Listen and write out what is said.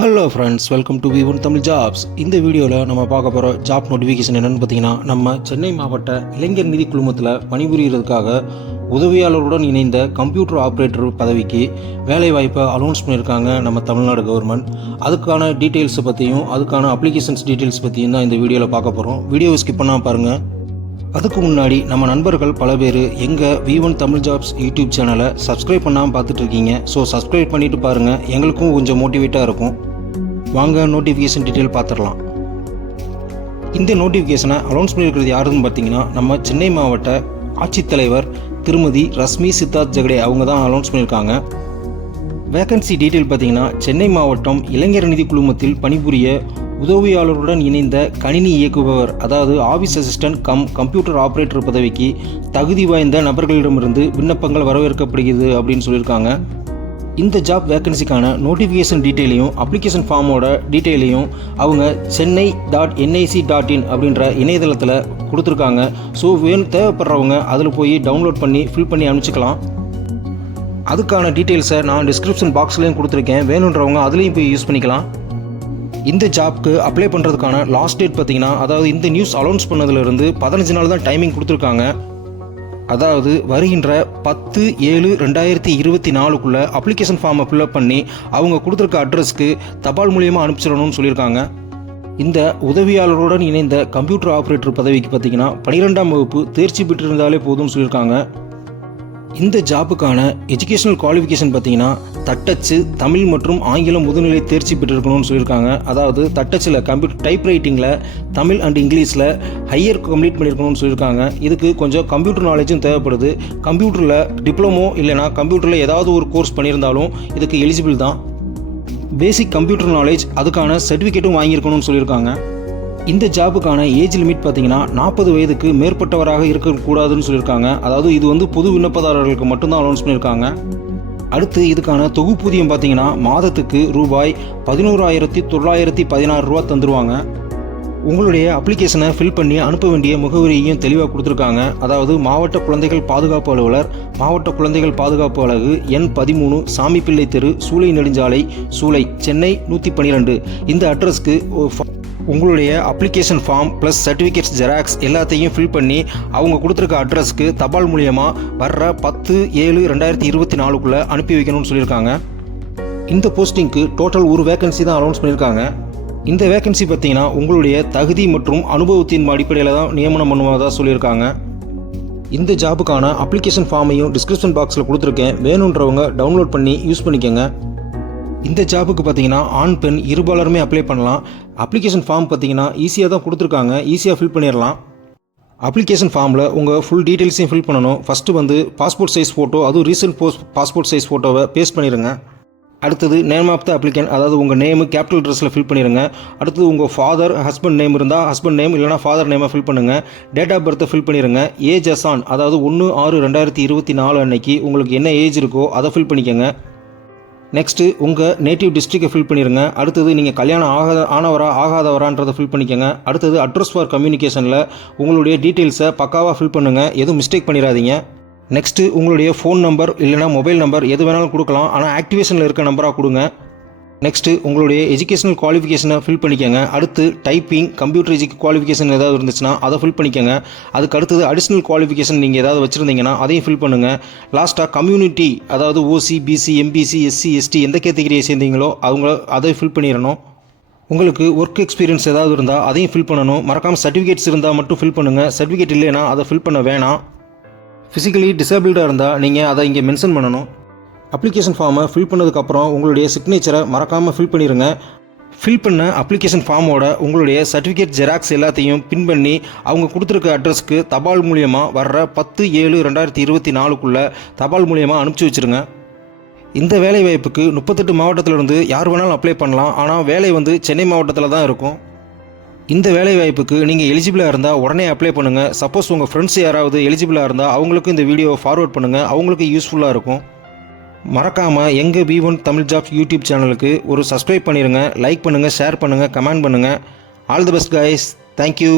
Hello friends, welcome to V1 Tamil jobs. இந்த வீடியோவில் நம்ம பார்க்க போகிற ஜாப் நோட்டிஃபிகேஷன் என்னென்னு பார்த்தீங்கன்னா, நம்ம சென்னை மாவட்ட இளைஞர் நிதி குழுமத்தில் பணிபுரிகிறதுக்காக உதவியாளருடன் இணைந்த கம்ப்யூட்டர் ஆப்ரேட்டர் பதவிக்கு வேலைவாய்ப்பை அனௌன்ஸ் பண்ணியிருக்காங்க நம்ம தமிழ்நாடு கவர்மெண்ட். அதுக்கான டீட்டெயில்ஸை பற்றியும் அதுக்கான அப்ளிகேஷன்ஸ் டீட்டெயில்ஸ் பற்றியும் தான் இந்த வீடியோவில் பார்க்க போகிறோம். வீடியோவை ஸ்கிப் பண்ணால் பாருங்கள். அதுக்கு முன்னாடி நம்ம நண்பர்கள் பல பேர் எங்கள் V1 தமிழ் ஜாப்ஸ் யூடியூப் சேனலை சப்ஸ்கிரைப் பண்ணாமல் பார்த்துட்ருக்கீங்க. ஸோ சப்ஸ்கிரைப் பண்ணிவிட்டு பாருங்கள், எங்களுக்கும் கொஞ்சம் மோட்டிவேட்டாக இருக்கும். வாங்க நோட்டிஃபிகேஷன் டீட்டெயில் பார்த்துடலாம். இந்த நோட்டிஃபிகேஷனை அனௌன்ஸ் பண்ணியிருக்கிறது யாருன்னு பார்த்தீங்கன்னா, நம்ம சென்னை மாவட்ட ஆட்சித்தலைவர் திருமதி ரஷ்மி சித்தார்த் ஜெகடே அவங்க தான் அனௌன்ஸ் பண்ணியிருக்காங்க. வேகன்சி டீட்டெயில் பார்த்தீங்கன்னா, சென்னை மாவட்டம் இளைஞர் நிதி குழுமத்தில் பணிபுரிய உதவியாளருடன் இணைந்த கணினி இயக்குபவர், அதாவது ஆஃபீஸ் அசிஸ்டன்ட் கம்ப்யூட்டர் ஆப்ரேட்டர் பதவிக்கு தகுதி வாய்ந்த நபர்களிடமிருந்து விண்ணப்பங்கள் வரவேற்கப்படுகிறது அப்படின்னு சொல்லியிருக்காங்க. இந்த ஜாப் வேகன்சிக்கான நோட்டிஃபிகேஷன் டீட்டெயிலையும் அப்ளிகேஷன் ஃபார்மோட டீட்டெயிலையும் அவங்க chennai.nic.in அப்படின்ற இணையதளத்தில் கொடுத்துருக்காங்க. ஸோ தேவைப்படுறவங்க அதில் போய் டவுன்லோட் பண்ணி ஃபில் பண்ணி அனுப்பிச்சிக்கலாம். அதுக்கான டீட்டெயில்ஸை நான் டிஸ்கிரிப்ஷன் பாக்ஸ்லேயும் கொடுத்துருக்கேன், வேணுன்றவங்க அதுலேயும் போய் யூஸ் பண்ணிக்கலாம். இந்த ஜாப்க்கு அப்ளை பண்ணுறதுக்கான லாஸ்ட் டேட் பார்த்தீங்கன்னா, அதாவது இந்த நியூஸ் அனௌன்ஸ் பண்ணதுலேருந்து 15 நாள் தான் டைமிங் கொடுத்துருக்காங்க. அதாவது வருகின்ற 10/7/2024 அப்ளிகேஷன் ஃபார்மை ஃபில்அப் பண்ணி அவங்க கொடுத்துருக்க அட்ரஸ்க்கு தபால் மூலியமாக அனுப்பிச்சிடணும்னு சொல்லியிருக்காங்க. இந்த உதவியாளருடன் இணைந்த கம்ப்யூட்டர் ஆப்ரேட்டர் பதவிக்கு பார்த்தீங்கன்னா 12ஆம் வகுப்பு தேர்ச்சி பெற்றிருந்தாலே போதும்னு சொல்லியிருக்காங்க. இந்த ஜாப்புக்கான எஜுகேஷனல் குவாலிஃபிகேஷன் பார்த்தீங்கன்னா, தட்டச்சு தமிழ் மற்றும் ஆங்கிலம் முதுநிலை தேர்ச்சி பெற்றிருக்கணும்னு சொல்லியிருக்காங்க. அதாவது தட்டச்சில் கம்ப்யூட்டர் டைப் ரைட்டிங்கில் தமிழ் அண்ட் இங்கிலீஷில் ஹையர் கம்ப்ளீட் பண்ணியிருக்கணும்னு சொல்லியிருக்காங்க. இதுக்கு கொஞ்சம் கம்ப்யூட்டர் நாலேஜும் தேவைப்படுது. கம்ப்யூட்டரில் டிப்ளமோ இல்லைனா கம்ப்யூட்டரில் ஏதாவது ஒரு கோர்ஸ் பண்ணியிருந்தாலும் இதுக்கு எலிஜிபிள் தான். பேசிக் கம்ப்யூட்டர் நாலேஜ் அதுக்கான சர்டிஃபிகேட்டும் வாங்கியிருக்கணும்னு சொல்லியிருக்காங்க. இந்த ஜாபுக்கான ஏஜ் லிமிட் பார்த்தீங்கன்னா 40 வயதுக்கு மேற்பட்டவராக இருக்கக்கூடாதுன்னு சொல்லியிருக்காங்க. அதாவது இது பொது விண்ணப்பதாரர்களுக்கு மட்டும்தான் அனௌன்ஸ் பண்ணியிருக்காங்க. அடுத்து இதுக்கான தொகுப்பூதியம் பார்த்தீங்கன்னா மாதத்துக்கு ரூபாய் 11,916 தந்துருவாங்க. உங்களுடைய அப்ளிகேஷனை ஃபில் பண்ணி அனுப்ப வேண்டிய முகவரியையும் தெளிவாக கொடுத்துருக்காங்க. அதாவது மாவட்ட குழந்தைகள் பாதுகாப்பு அலுவலர், மாவட்ட குழந்தைகள் பாதுகாப்பு அலகு, எண் 13, சாமிப்பிள்ளை தெரு, சூளை நெடுஞ்சாலை, சூளை, சென்னை 112. இந்த அட்ரஸ்க்கு உங்களுடைய application form plus certificates xerox எல்லாத்தையும் ஃபில் பண்ணி அவங்க கொடுத்துருக்க அட்ரஸ்க்கு தபால் மூலியமாக வர்ற 10/7/2024 அனுப்பி வைக்கணும்னு சொல்லியிருக்காங்க. இந்த போஸ்டிங்க்கு டோட்டல் ஒரு வேகன்சி தான் அனௌன்ஸ் பண்ணியிருக்காங்க. இந்த வேகன்சி பார்த்தீங்கன்னா உங்களுடைய தகுதி மற்றும் அனுபவத்தின் அடிப்படையில் தான் நியமனம் பண்ணுவதாக சொல்லியிருக்காங்க. இந்த ஜாபுக்கான அப்ளிகேஷன் ஃபார்மையும் டிஸ்கிரிப்ஷன் பாக்ஸில் கொடுத்துருக்கேன், வேணுன்றவங்க டவுன்லோட் பண்ணி யூஸ் பண்ணிக்கோங்க. இந்த ஜாபுக்கு பார்த்தீங்கன்னா ஆண் பெண் இருபாலருமே அப்ளை பண்ணலாம். அப்ளிகேஷன் ஃபார்ம் பார்த்தீங்கன்னா ஈஸியாக தான் கொடுத்துருக்காங்க, ஈஸியாக ஃபில் பண்ணிடலாம். அப்ளிகேஷன் ஃபார்மில் உங்கள் ஃபுல் டீட்டெயில்ஸையும் ஃபில் பண்ணணும். ஃபஸ்ட்டு பாஸ்போர்ட் சைஸ் ஃபோட்டோ, அதுவும் ரீசெண்ட் பாஸ்போர்ட் சைஸ் ஃபோட்டோவை பேஸ்ட் பண்ணிடுங்க. அடுத்தது நேம் ஆஃப் த அப்ளிகன், அதாவது உங்கள் நேமு கேபிட்டல் ட்ரெஸ்ஸில் ஃபில் பண்ணிடுங்க. அடுத்தது உங்கள் ஃபாதர் ஹஸ்பண்ட் நேம் இருந்தால் ஹஸ்பண்ட் நேம், இல்லைனா ஃபாதர் நேமை ஃபில் பண்ணுங்கள். டேட் ஆஃப் பர்த்தை ஃபில் பண்ணிடுங்க. ஏஜ் அசான், அதாவது 1/6/2024 அன்னைக்கு உங்களுக்கு என்ன ஏஜ் இருக்கோ அதை ஃபில் பண்ணிக்கோங்க. நெக்ஸ்ட்டு உங்கள் நேட்டிவ் டிஸ்ட்ரிக்டை ஃபில் பண்ணிடுங்க. அடுத்தது நீங்கள் கல்யாணம் ஆகாதவரான்றதை ஃபில் பண்ணிக்கோங்க. அடுத்தது அட்ரஸ் ஃபார் கம்யூனிகேஷனில் உங்களுடைய டீட்டெயில்ஸை பக்காவாக ஃபில் பண்ணுங்கள், எதுவும் மிஸ்டேக் பண்ணிடாதீங்க. நெக்ஸ்ட்டு உங்களுடைய ஃபோன் நம்பர் இல்லைனா மொபைல் நம்பர் எது வேணாலும் கொடுக்கலாம், ஆனால் ஆக்டிவேஷனில் இருக்க நம்பராக கொடுங்க. நெக்ஸ்ட்டு உங்களுடைய எஜுகேஷனல் குவாலிஃபிகேஷனை ஃபில் பண்ணிக்கோங்க. அடுத்து டைப்பிங் கம்ப்யூட்டர் குவாலிஃபிகேஷன் ஏதாவது இருந்துச்சுன்னா அதை ஃபில் பண்ணிக்கோங்க. அதுக்கு அடுத்தது அடிஷ்னல் குவாலிஃபிகேஷன் நீங்கள் ஏதாவது வச்சுருந்தீங்கன்னா அதையும் ஃபில் பண்ணுங்கள். லாஸ்ட்டாக கம்யூனிட்டி, அதாவது OC, BC, MPC, SC, ST எந்த கேட்டகரியை சேர்ந்தீங்களோ அதை ஃபில் பண்ணிடணும். உங்களுக்கு ஒர்க் எக்ஸ்பீரியன்ஸ் ஏதாவது இருந்தால் அதையும் ஃபில் பண்ணணும். மறக்காமல் சர்டிஃபிகேட்ஸ் இருந்தால் மட்டும் ஃபில் பண்ணுங்கள். சர்டிஃபிகேட் இல்லைன்னா அதை ஃபில் பண்ண வேணாம். ஃபிசிக்கலி டிசேபிள்டாக இருந்தால் நீங்கள் அதை இங்கே மென்ஷன் பண்ணணும். அப்ளிகேஷன் ஃபார்மை ஃபில் பண்ணதுக்கப்புறம் உங்களுடைய சிக்னேச்சரை மறக்காமல் ஃபில் பண்ணிடுங்க. ஃபில் பண்ண அப்ளிகேஷன் ஃபார்மோட உங்களுடைய சர்டிஃபிகேட் ஜெராக்ஸ் எல்லாத்தையும் பின் பண்ணி அவங்க கொடுத்துருக்க அட்ரஸ்க்கு தபால் மூலியமாக வர்ற 10/7/2024 தபால் மூலியமாக அனுப்பிச்சி வச்சுருங்க. இந்த வேலை வாய்ப்புக்கு 38 மாவட்டத்திலிருந்து யார் வேணாலும் அப்ளை பண்ணலாம். ஆனால் வேலை சென்னை மாவட்டத்தில் தான் இருக்கும். இந்த வேலை வாய்ப்புக்கு நீங்கள் எலிஜிபிளாக இருந்தால் உடனே அப்ளை பண்ணுங்கள். சப்போஸ் உங்கள் ஃப்ரெண்ட்ஸ் யாராவது எலிஜிபிளாக இருந்தால் அவங்களுக்கும் இந்த வீடியோவை ஃபார்வர்ட் பண்ணுங்கள், அவங்களுக்கு யூஸ்ஃபுல்லாக இருக்கும். மறக்காமல் எங்கள் V1 தமிழ் ஜாப்ஸ் யூடியூப் சேனலுக்கு ஒரு சப்ஸ்கிரைப் பண்ணிடுங்க, லைக் பண்ணுங்கள், ஷேர் பண்ணுங்கள், கமெண்ட் பண்ணுங்கள். All the best guys, thank you.